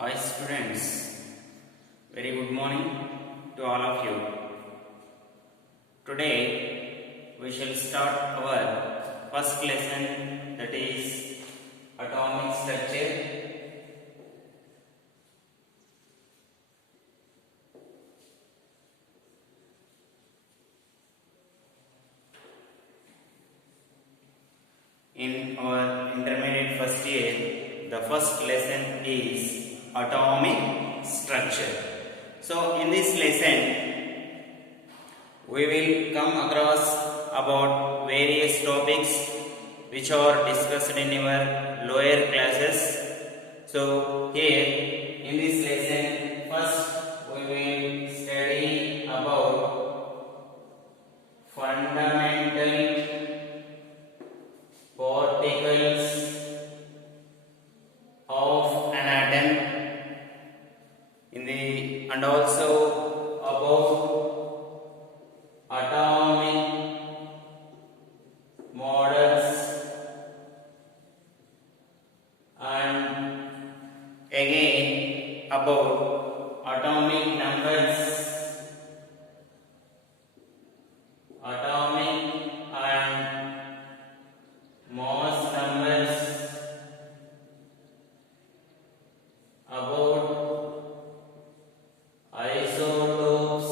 Hi students, very good morning to all of you. Today we shall start our first lesson, that is atomic structure. In our intermediate first year, the first lesson is atomic structure. So in this lesson we will come across about various topics which are discussed in our lower classes. So here in this lesson, first we will study about fundamental particles of an atom and also about atomic models, and again about atomic numbers, atomic and mass numbers, about isotopes,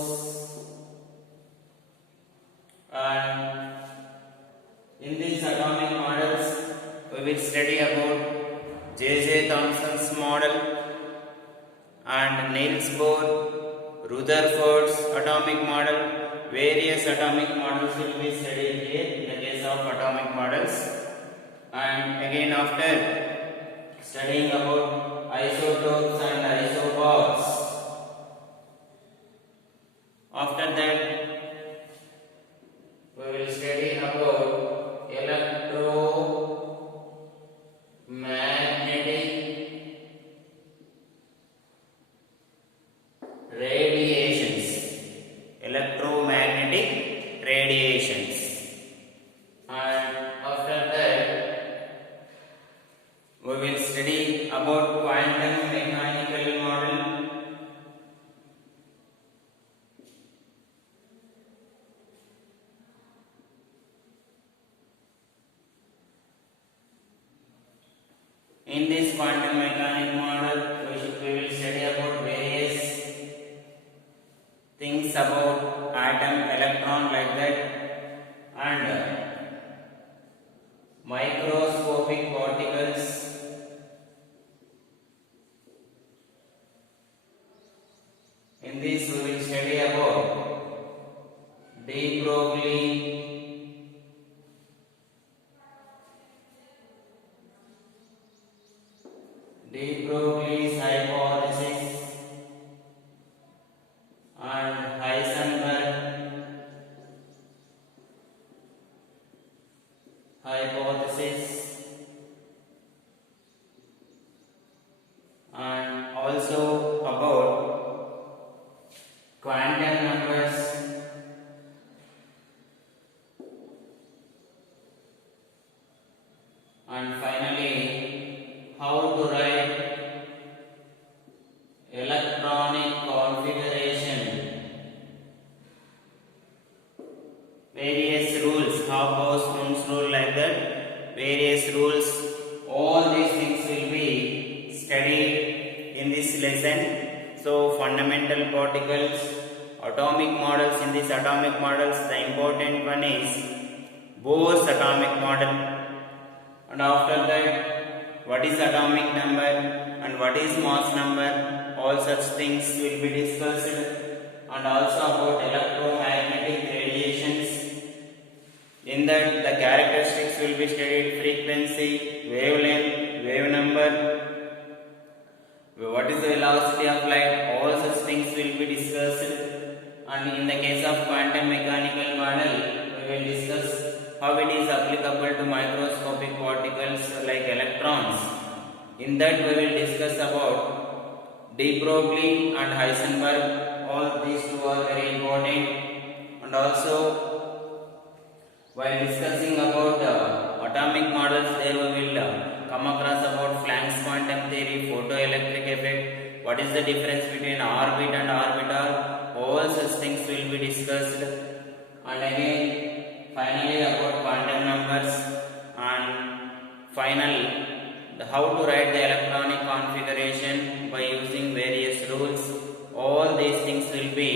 and in these atomic models we will study about J.J. Thomson's model and Niels Bohr, Rutherford's atomic model. Various atomic models will be studied here in the case of atomic models. And again after studying about isotopes and isobars, after that we will study about electromagnetic radiations, electromagnetic radiations, and after that we will study about quantum mechanical model, in this quantum mechanical model we will study about various things about atom, electron, like that, and microscopic particles. In this we will study about de Broglie's hypothesis and Heisenberg hypothesis, and also about quantum numbers, and finally how to write electronic configuration, various rules, Hobsbawm's rule, like that, various rules. All these things will be studied in this lesson. So fundamental particles, atomic models. In these atomic models, the important one is Bohr's atomic model, and after that what is atomic number and what is mass number, all such things will be discussed, and also about electromagnetic radiations. In that the characteristics will be studied: frequency, wavelength, wave number, what is the velocity of light, all such things will be discussed. And in the case of quantum mechanical model we will discuss how it is applicable to microscopic particles like electrons. In that we will discuss about de Broglie and Heisenberg. All these two are very important. And also while discussing about atomic models, there we will come across about Planck's quantum theory, photoelectric effect, what is the difference between orbit and orbital, all such things will be discussed. And again finally about quantum numbers, and how to write the electronic configuration by using various rules. All these things will be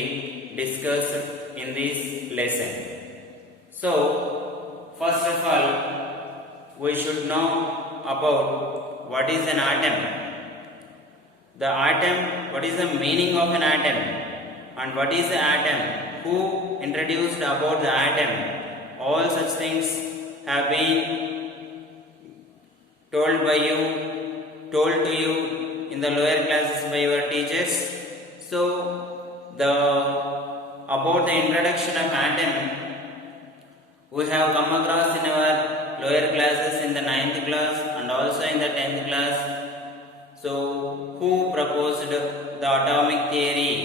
discussed in this lesson. So first of all, we should know about what is an atom. The atom, what is the meaning of an atom, and what is the atom, who introduced about the atom. All such things have been told to you in the lower classes by your teachers. So about the introduction of atom, we have come across in our lower classes in the 9th class and also in the 10th class. So who proposed the atomic theory?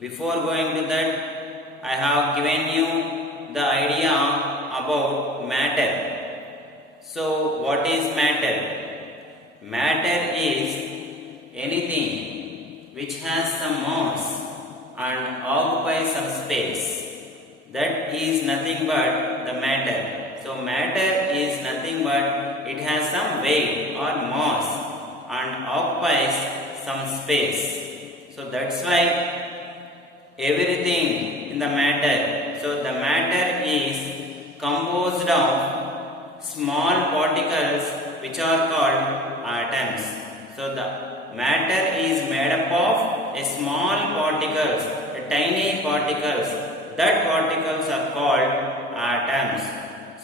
Before going to that, I have given you the idea about matter. So what is matter? Matter is anything which has some mass and occupies some space. That is nothing but the matter. So matter is nothing but it has some weight or mass and occupies some space. So that's why everything in the matter. So the matter is composed of small particles which are called atoms. So the matter is made up of a small particles, a tiny particles. That particles are called atoms.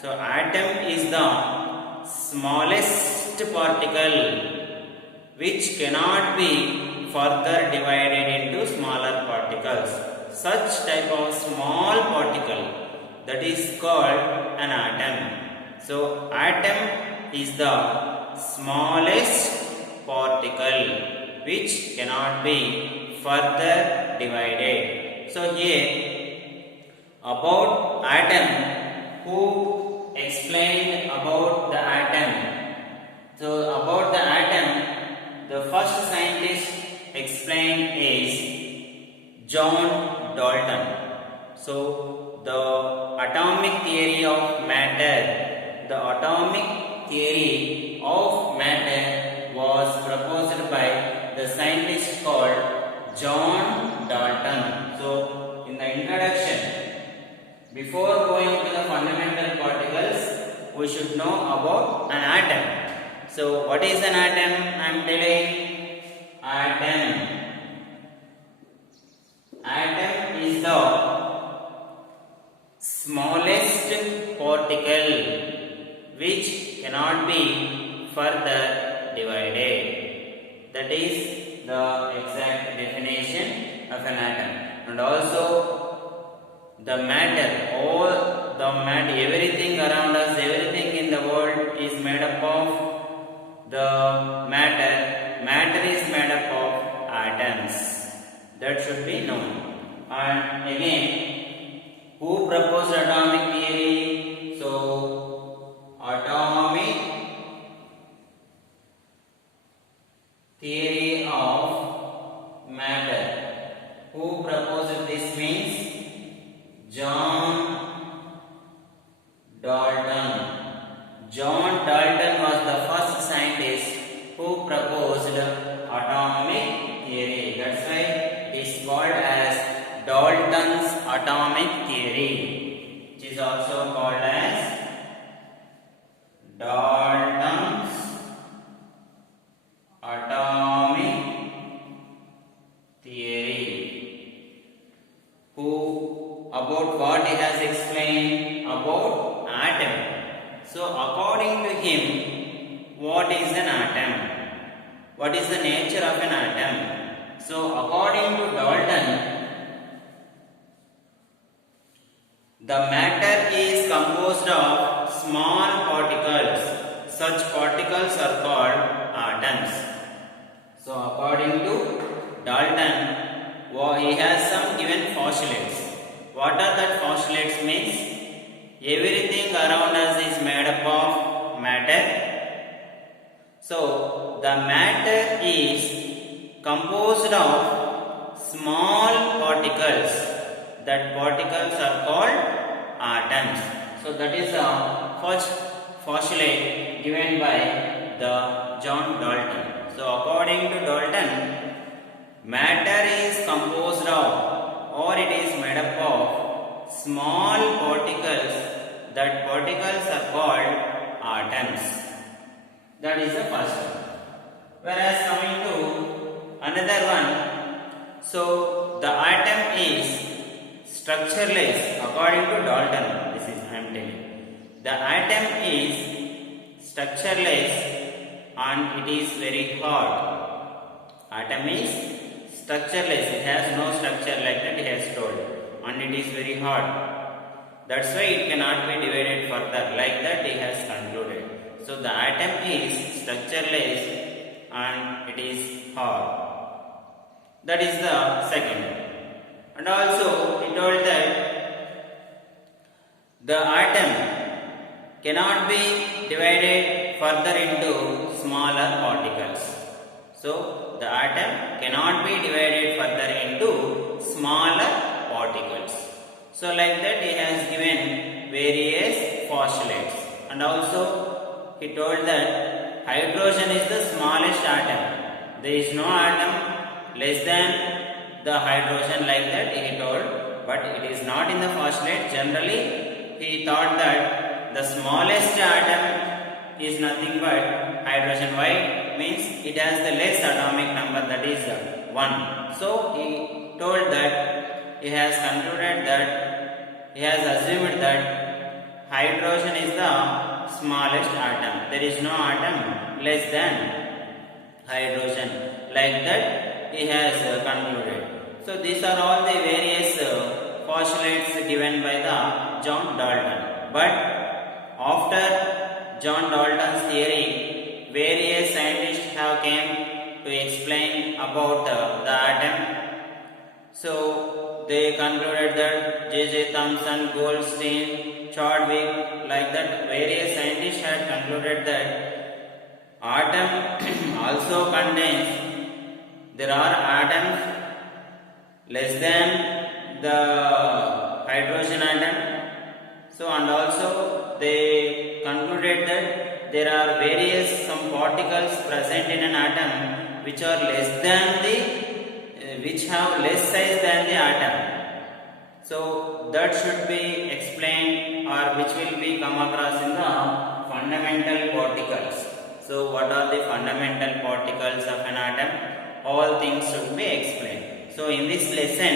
So atom is the smallest particle which cannot be further divided into smaller particles. Such type of small particle, that is called an atom. So atom is the smallest particle which cannot be further divided. So here about atom, who explained about the atom? So about the atom, the first scientist explained is John Dalton. So the atomic theory of matter, the atomic theory of matter was proposed by the scientist called John Dalton. So in the introduction, before going to the fundamental particles, we should know about an atom. So what is an atom? I am telling atom. Atom is the smallest particle which cannot be further divided. That is the exact definition of an atom. And also the matter, all the matter, everything around us, everything in the world is made up of the matter. Matter is made up of atoms. That should be known. And again, who proposed atomic theory? So atomic theory of matter. Who proposed this means John Dalton. John Dalton was the first scientist who proposed atomic theory. That's why it is called as Dalton's atomic theory, which is also called as Dalton's atomic theory. Who about what he has explained about atom. So according to him, what is an atom? What is the nature of an atom? So according to Dalton, the matter is composed of small particles. Such particles are called atoms. So according to Dalton, he has some given postulates. What are that postulates means? Everything around us is made up of matter. So the matter is composed of small particles. That particles are called atoms. So that is the first postulate given by the John Dalton. So according to Dalton, matter is composed of, or it is made up of, small particles. That particles are called atoms. That is the first one. Whereas coming to another one, so the atom is structureless according to Dalton. This is I am telling. The atom is structureless and it is very hard. Atom is structureless. It has no structure like that he has told, and it is very hard. That's why it cannot be divided further. Like that he has concluded. So the atom is structureless and it is hard. That is the second. And also he told that the atom cannot be divided further into smaller particles. So the atom cannot be divided further into smaller particles. So like that he has given various postulates. And also he told that hydrogen is the smallest atom. There is no atom less than the hydrogen, like that he told. But it is not in the postulate. Generally he thought that the smallest atom is nothing but hydrogen. Why? Means it has the less atomic number, that is 1. So he told that he has concluded that he has assumed that hydrogen is the smallest atom. There is no atom less than hydrogen. Like that he has concluded. So these are all the various postulates given by the John Dalton. But after John Dalton's theory, various scientists have came to explain about the atom. So they concluded that J.J. Thomson, Goldstein, Chadwick, like that various scientists had concluded that atom also contains, there are atoms less than the hydrogen atom. So and also they concluded that there are various some particles present in an atom which are less than the which have less size than the atom. So that should be explained, or which will be come across in the fundamental particles. So what are the fundamental particles of an atom? All things should be explained. So in this lesson,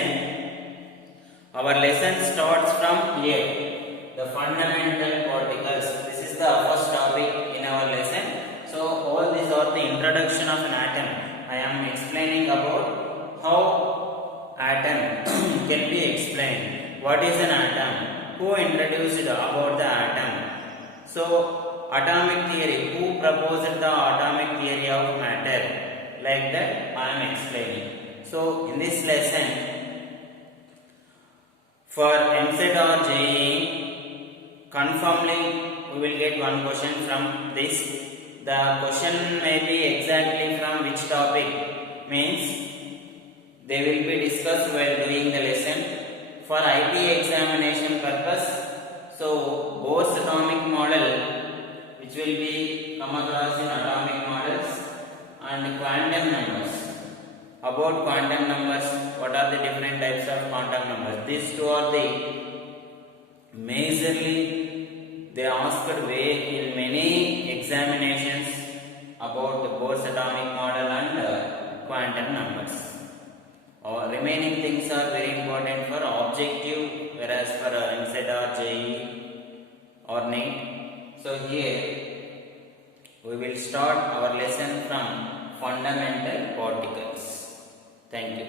our lesson starts from here, the fundamental particles. This is the first topic in our lesson. So all these are the introduction of an atom. I am explaining about how atom can be explained. What is an atom? Who introduced about the atom? So atomic theory. Who proposed the atomic theory of matter? Like that I am explaining. So in this lesson, for MSET or JEE, confirmly we will get one question from this. The question may be exactly from which topic, means they will be discussed while doing the lesson. For IT examination purpose, so Bohr's atomic model, which will be come across in atomic models, and quantum numbers. About quantum numbers, what are the different types of quantum numbers? These two are the majorly they asked way in many examinations about the Bohr's atomic model and quantum numbers. Remaining things are very important for objective, whereas for MSET or JEE or NEET. So here we will start our lesson from fundamental particles. Thank you.